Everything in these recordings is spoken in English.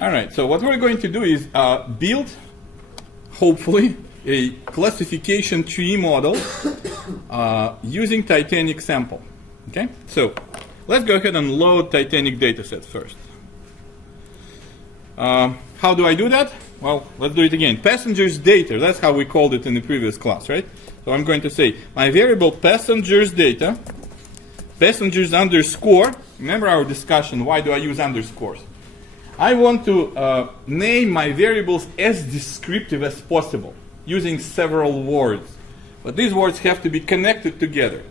All right, so what we're going to do is build, hopefully, a classification tree model using Titanic sample. Okay, so let's go ahead and load Titanic dataset first. How do I do that? Well, let's do it again. Passengers data, that's how we called it in the previous class, right? So I'm going to say my variable passengers data, passengers underscore. Remember our discussion, why do I use underscores? I want to name my variables as descriptive as possible, using several words. But these words have to be connected together,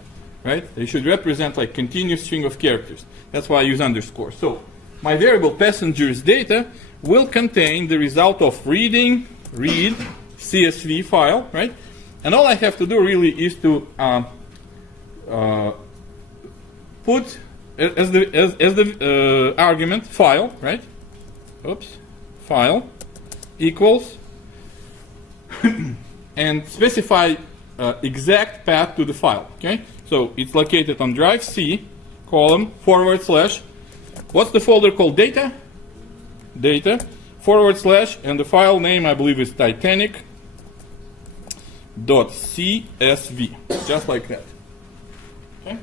right? They should represent like continuous string of characters. That's why I use underscore. So my variable passengers data will contain the result of read CSV file, right? And all I have to do really is to put as the argument file, right? Oops, file equals and specify exact path to the file. Okay, so it's located on drive C, column / what's the folder called? Data, / and the file name I believe is Titanic.csv, just like that. Okay.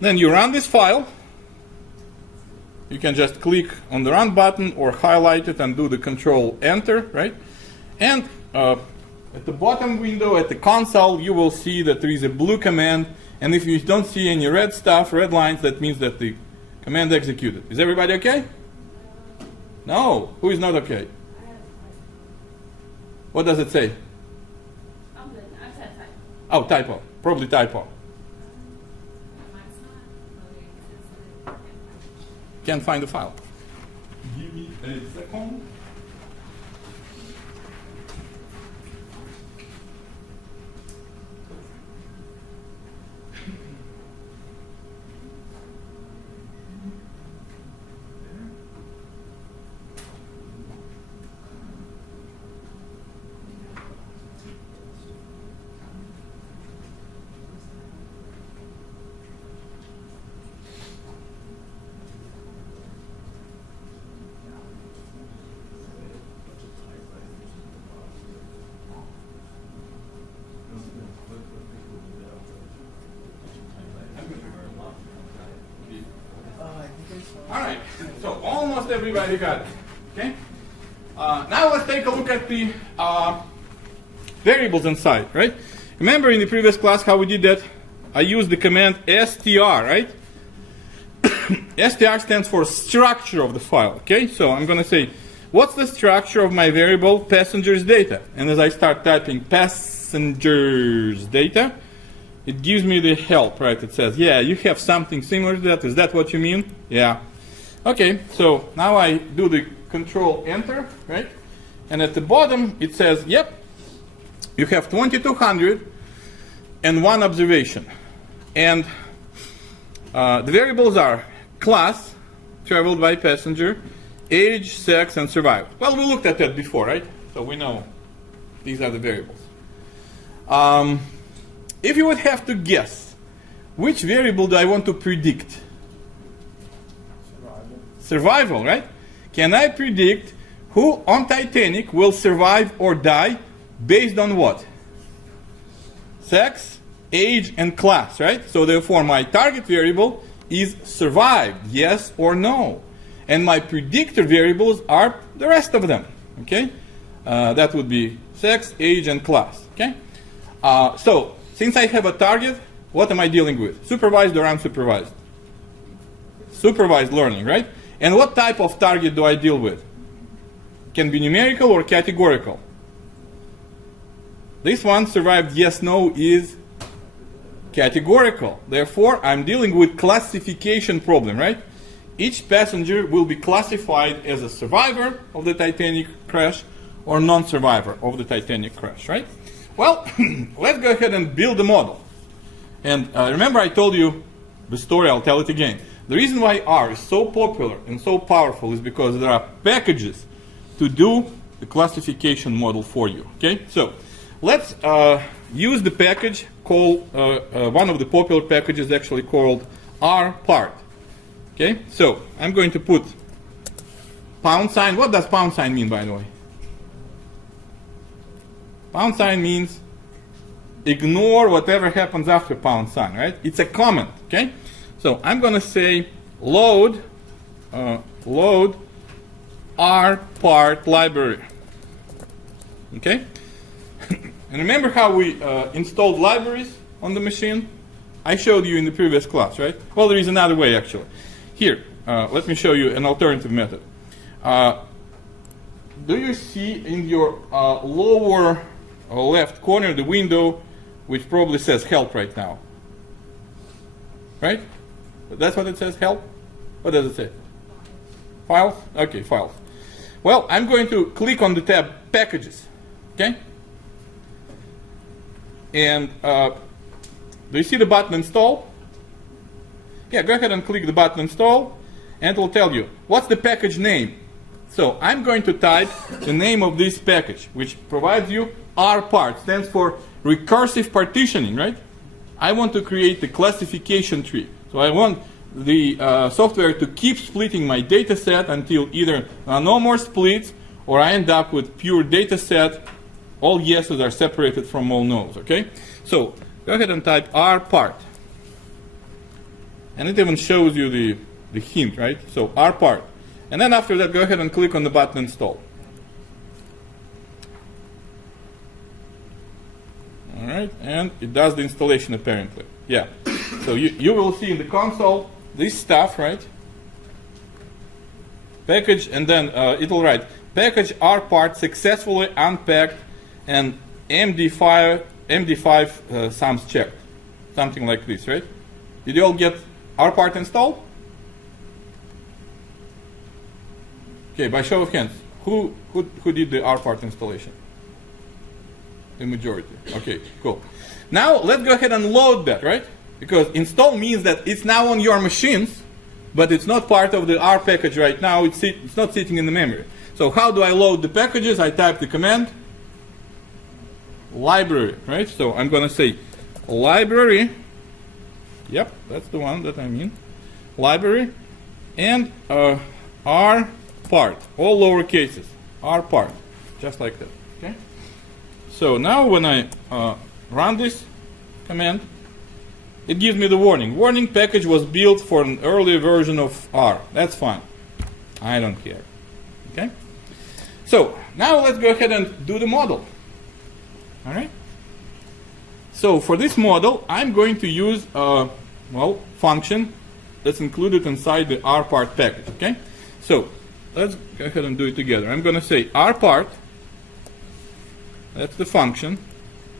Then you run this file. You can just click on the run button or highlight it and do the control enter, right? And at the bottom window at the console, you will see that there is a blue command. And if you don't see any red stuff, red lines, that means that the command executed. Is everybody okay? No. Who is not okay? What does it say? Oh, typo. Probably typo. Can't find the file. Give me a second. All right, so almost everybody got it. Okay. Now let's take a look at the variables inside, right? Remember in the previous class how we did that? I used the command str, right? str stands for structure of the file. Okay, so I'm going to say, what's the structure of my variable passengers data? And as I start typing passengers data, it gives me the help, right? It says, yeah, you have something similar to that. Is that what you mean? Yeah. Okay, so now I do the control enter, right? And at the bottom it says, yep, you have 2200 and one observation. And the variables are class, traveled by passenger, age, sex, and survival. Well, we looked at that before, right? So we know these are the variables. If you would have to guess, which variable do I want to predict? Survival, right? Can I predict who on Titanic will survive or die based on what? Sex, age, and class, right? So therefore my target variable is survived, yes or no. And my predictor variables are the rest of them, okay? That would be sex, age, and class, okay? So since I have a target, what am I dealing with? Supervised or unsupervised? Supervised learning, right? And what type of target do I deal with? Can be numerical or categorical. This one, survived yes, no, is categorical. Therefore, I'm dealing with classification problem, right? Each passenger will be classified as a survivor of the Titanic crash or non-survivor of the Titanic crash, right? Well, let's go ahead and build the model. And remember I told you the story, I'll tell it again. The reason why R is so popular and so powerful is because there are packages to do the classification model for you. Okay, so let's use the package called, one of the popular packages actually called rpart. Okay, so I'm going to put pound sign. What does pound sign mean, by the way? Pound sign means ignore whatever happens after pound sign, right? It's a comment, okay? So I'm going to say load R part library, okay? And remember how we installed libraries on the machine? I showed you in the previous class, right? Well, there is another way, actually. Here, let me show you an alternative method. Do you see in your lower left corner the window which probably says help right now? Right? That's what it says, help? What does it say? Files? Okay, files. Well, I'm going to click on the tab packages, okay? And do you see the button install? Yeah, go ahead and click the button install, and it will tell you what's the package name. So I'm going to type the name of this package, which provides you RPart, stands for recursive partitioning, right? I want to create the classification tree. So I want the software to keep splitting my data set until either no more splits or I end up with pure data set. All yeses are separated from all no's, okay? So go ahead and type RPart. And it even shows you the hint, right? So RPart. And then after that, go ahead and click on the button install. All right, and it does the installation apparently. Yeah. So you will see in the console this stuff, right? Package, and then it will write package RPart successfully unpacked and MD5 sums checked. Something like this, right? Did you all get RPart installed? Okay, by show of hands, who did the RPart installation? The majority. Okay, cool. Now let's go ahead and load that, right? Because install means that it's now on your machines, but it's not part of the R package right now. It's not sitting in the memory. So how do I load the packages? I type the command library, right? So I'm going to say library. Yep, that's the one that I mean. Library and R part, all lower cases. R part, just like that. Okay. So now when I run this command, it gives me the warning. Warning, package was built for an earlier version of R. That's fine. I don't care. Okay. So now let's go ahead and do the model. All right. So for this model, I'm going to use a function that's included inside the RPart package. Okay. So let's go ahead and do it together. I'm going to say RPart. That's the function.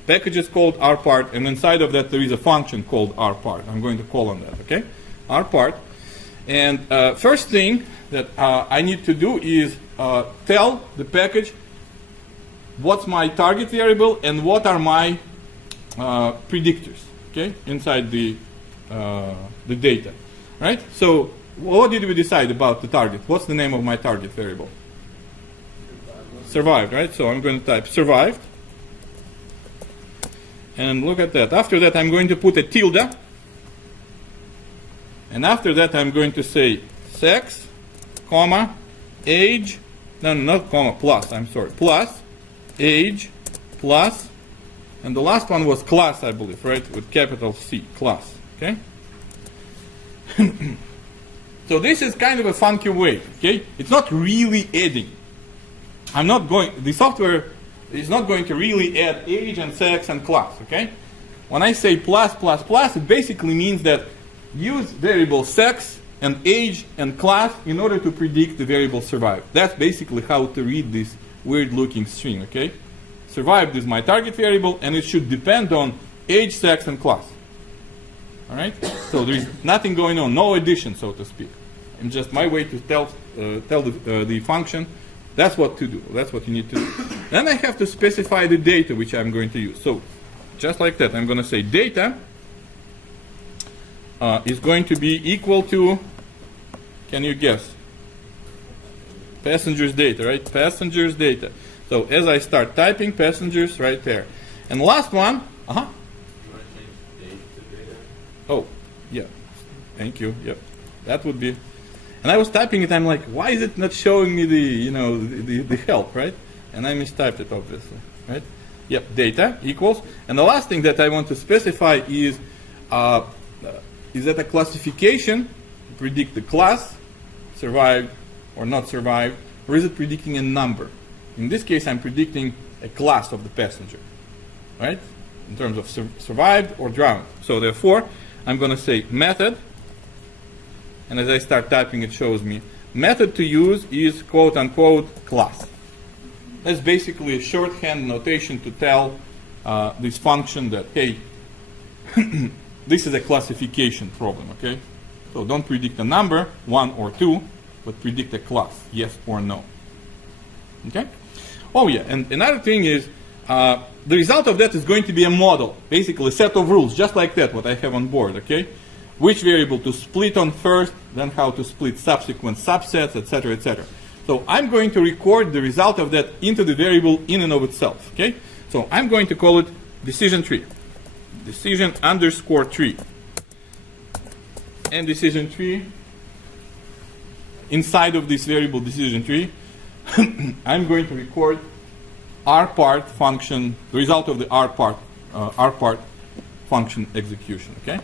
Package is called RPart, and inside of that there is a function called RPart. I'm going to call on that. Okay. RPart. And first thing that I need to do is tell the package what's my target variable and what are my predictors, okay, inside the data, right? So what did we decide about the target? What's the name of my target variable? Survived, right? So I'm going to type survived, and look at that. After that, I'm going to put a tilde, and after that, I'm going to say sex, comma, age, no, not comma, plus, I'm sorry, plus, age, plus, and the last one was class, I believe, right, with capital C, class, okay? So this is kind of a funky way, okay? It's not really adding. The software is not going to really add age and sex and class, okay? When I say plus, plus, plus, it basically means that use variable sex and age and class in order to predict the variable survive. That's basically how to read this weird looking string, okay? Survived is my target variable, and it should depend on age, sex, and class. All right? So there is nothing going on, no addition, so to speak. And just my way to tell the function, that's what to do. That's what you need to do. Then I have to specify the data which I'm going to use. So just like that, I'm going to say data is going to be equal to, can you guess? Passengers data, right? Passengers data. So as I start typing, passengers right there. And last one, You want to change date to data? oh, yeah, thank you, yep. That would be And I was typing it, I'm like, why is it not showing me the help, right? And I mistyped it, obviously, right? Yep, data equals. And the last thing that I want to specify is that a classification predict the class, survived or not survived, or is it predicting a number? In this case, I'm predicting a class of the passenger, right? In terms of survived or drowned. So therefore, I'm going to say method, and as I start typing, it shows me method to use is quote unquote class. That's basically a shorthand notation to tell this function that, hey, this is a classification problem, okay? So don't predict a number, 1 or 2, but predict a class, yes or no. Okay? Oh yeah, and another thing is, the result of that is going to be a model, basically a set of rules, just like that, what I have on board, okay? Which variable to split on first, then how to split subsequent subsets, etc., etc. So I'm going to record the result of that into the variable in and of itself, okay? So I'm going to call it decision tree. Decision underscore tree. And decision tree, inside of this variable decision tree, I'm going to record rpart function, the result of the rpart function execution, okay?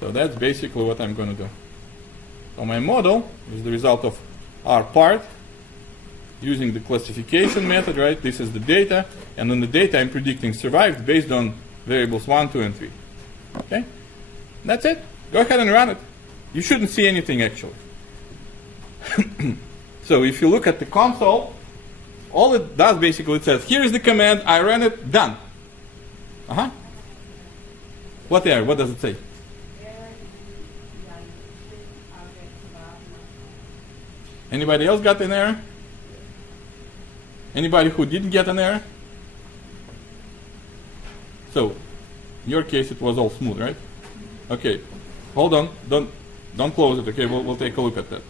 So that's basically what I'm going to do. So my model is the result of rpart using the classification method, right? This is the data, and on the data I'm predicting survived based on variables 1, 2, and 3. Okay? That's it. Go ahead and run it. You shouldn't see anything actually. So if you look at the console, all it does basically, it says, here is the command, I ran it, done. What error? What does it say? Anybody else got an error? Anybody who didn't get an error? So, in your case, it was all smooth, right? Okay, hold on, don't close it. Okay, we'll take a look at that.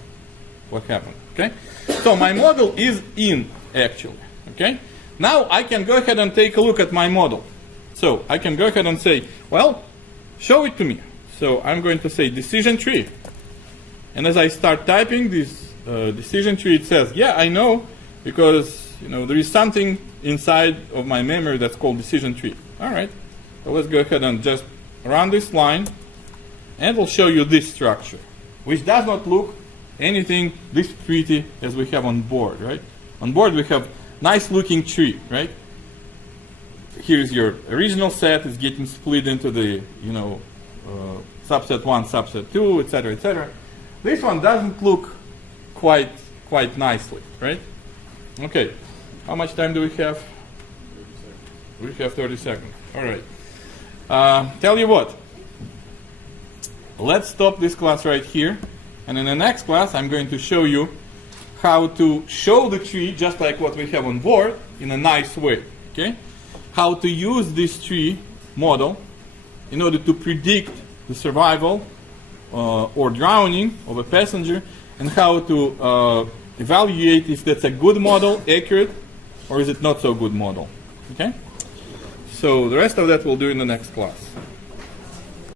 What happened? Okay, so my model is in actually. Okay, now I can go ahead and take a look at my model. So I can go ahead and say, well, show it to me. So I'm going to say decision tree, and as I start typing this decision tree, it says, yeah, I know, because there is something inside of my memory that's called decision tree. All right, so let's go ahead and just run this line, and we'll show you this structure, which does not look anything this pretty as we have on board, right? On board we have nice looking tree, right? Here's your original set, is getting split into the subset 1, subset 2, etc., etc. This one doesn't look quite nicely, right? Okay, how much time do we have? We have 30 seconds. All right. Tell you what, let's stop this class right here, and in the next class I'm going to show you how to show the tree just like what we have on board in a nice way, okay? How to use this tree model in order to predict the survival or drowning of a passenger, and how to evaluate if that's a good model, accurate, or is it not so good model, okay? So the rest of that we'll do in the next class.